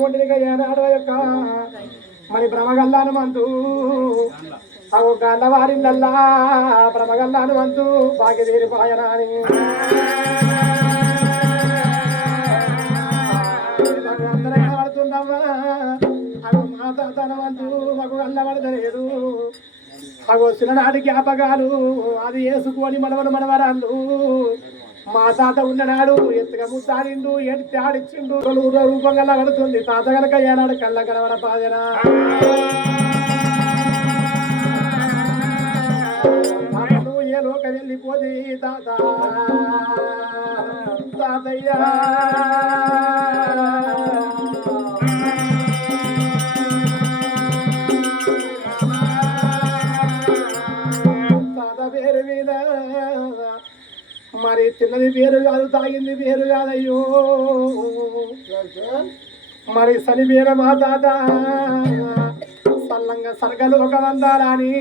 ఒంటిగా ఏనాడు యొక్క? మరి భ్రమగల్లాను మంతు అవు గల్లవారిల్లల్లా భ్రమగల్లాను మంతు భాగ్యదేరి పాయనాని అందరూ పడుతుందమ్మా అవు మాత ధనవంతు మాకు గల్లబడతలేదు అగో చిన్ననాటి జ్ఞాపకాలు అది వేసుకొని మనవను మనవరాళ్ళు. మా తాత ఉన్ననాడు ఎత్తుగా ముద్దాడిండు ఎడితే ఆడిచ్చిండు. తొలుగురు రూపంగా కడుతుంది. తాత గనక ఏనాడు కళ్ళ కనబడ పాదనా ఏ లోక వెళ్ళిపోతే తాత? తాతయ్యా. తిన్నది వేరు కాదు తాగింది వేరు కాదయ్యో మరి సని పేరు మా తాత సల్లంగా సర్గలోకమందాలని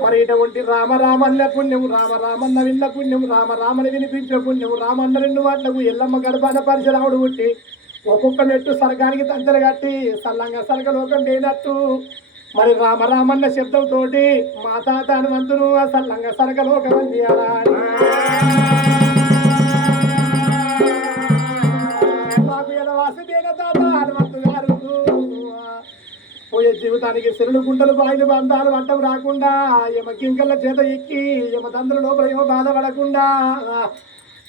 మరి ఇటువంటి రామరామన్న పుణ్యము రామరామన్న విన్న పుణ్యము రామరామని వినిపించే పుణ్యము రామన్న రెండు మాటలకు ఎల్లమ్మ గర్భాన పరిశరావుడు పుట్టి ఒక్కొక్క మెట్టు సర్గానికి తంతలు కట్టి సల్లంగా సర్గలోకం లేనట్టు. మరి రామరామన్న శబ్దంతోటి మా తాత హనుమంతుడు ఆ సల్లంగా సర్గలోకం అందియాలా మాకు తాత హనుమంతు గారు పోయే జీవితానికి సిరులు గుంటలు బాయిలు బంధాలు అడ్డం రాకుండా యమ కింకల్ల చేత ఎక్కి యమ తండ్రుల లోపల ఏమో బాధపడకుండా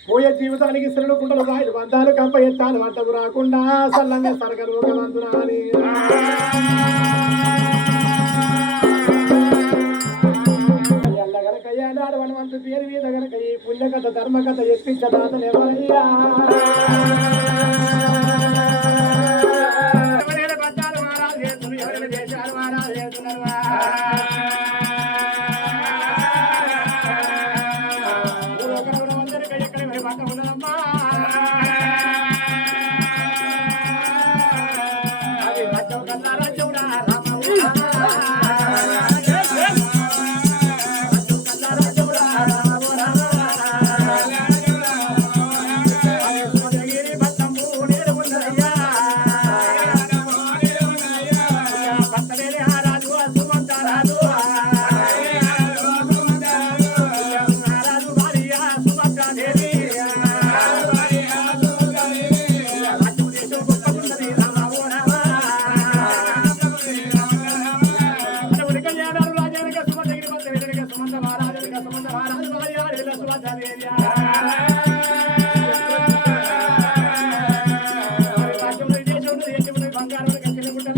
పోయే జీవితానికి సిరులు గుంటలు బాయిలు బంధాలు కంప ఎత్తాలు అడ్డం రాకుండా సల్లంగా సరగరు ఒక మందురాని ఎల్లగనకయ్యాడు వంతు పేరు మీద గనక ఈ పుణ్యకథ ధర్మకథ ఎప్పించదాతలు ఎవరయ్యా? ఏంటి ఉన్నది?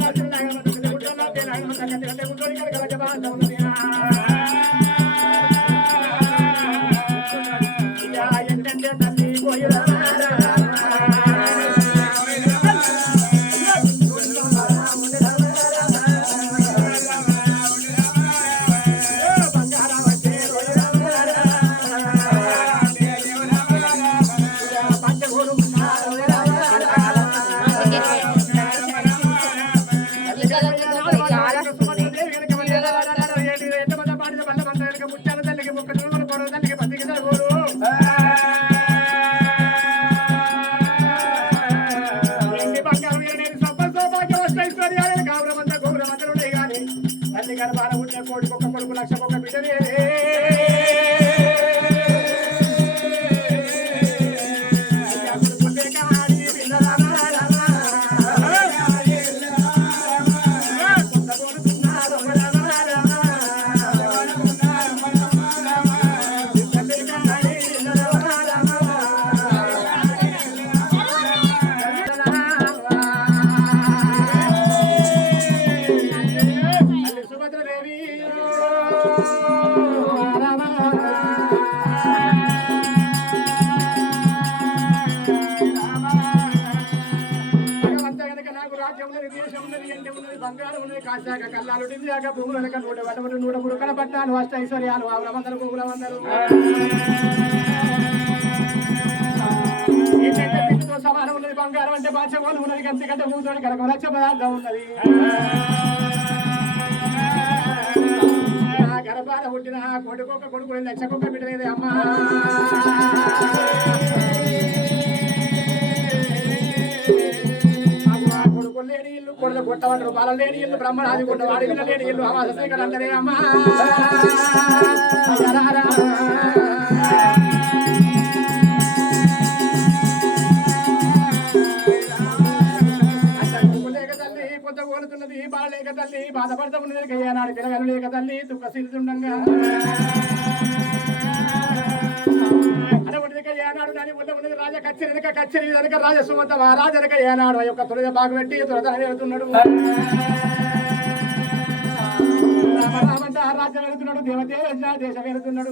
బంగారం ఉన్నది, కోడి ఒక్క కొడుకు లక్ష ఒక బిడ్డనే. ఉన్నది ఎండ ఉన్నది బంగారం ఉన్నది కాశాక కల్లాలు డిందాక నూట వటములు నూట మూడు కనపట్టాలు అష్ట ఐశ్వర్యాలు ఆవుల వందలు గోగుల వందలు. సమానం ఉన్నది. బంగారం అంటే బాచగోలు ఉన్నది. కంచి కంటే మూతోడి కనుక పదార్థం ఉన్నది. పుట్టిన కొడుకు లక్షకొక్క అమ్మా. కొడుకు కొట్టమంటారు బాల లేని ఇల్లు బ్రహ్మరాజు కొట్ట వాడి పిల్ల లేని ఇల్లు ఆవాస శేఖర్ అంటారే అమ్మా. బాధపడతా ఉన్నది కయ్యా నాడు పిల్లగలు లేక తల్లి తుక్క సిరుతుండగా వెనక ఏనాడు నాని ఉన్న ఉన్నది రాజా కచ్చరి వెనక కచ్చరి వెనక రాజ సుమంత మహారాజ వెనక ఏనాడు ఆ యొక్క తొలిద బాగు పెట్టి త్వరత వెళ్తున్నాడు. రాజా వెళుతున్నాడు దేవదేవ దేశం వెళుతున్నాడు.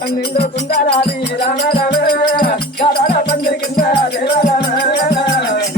పన్నెండు కుందారాది రామ రామ గాదాల పందిరి కింద దేవ రామ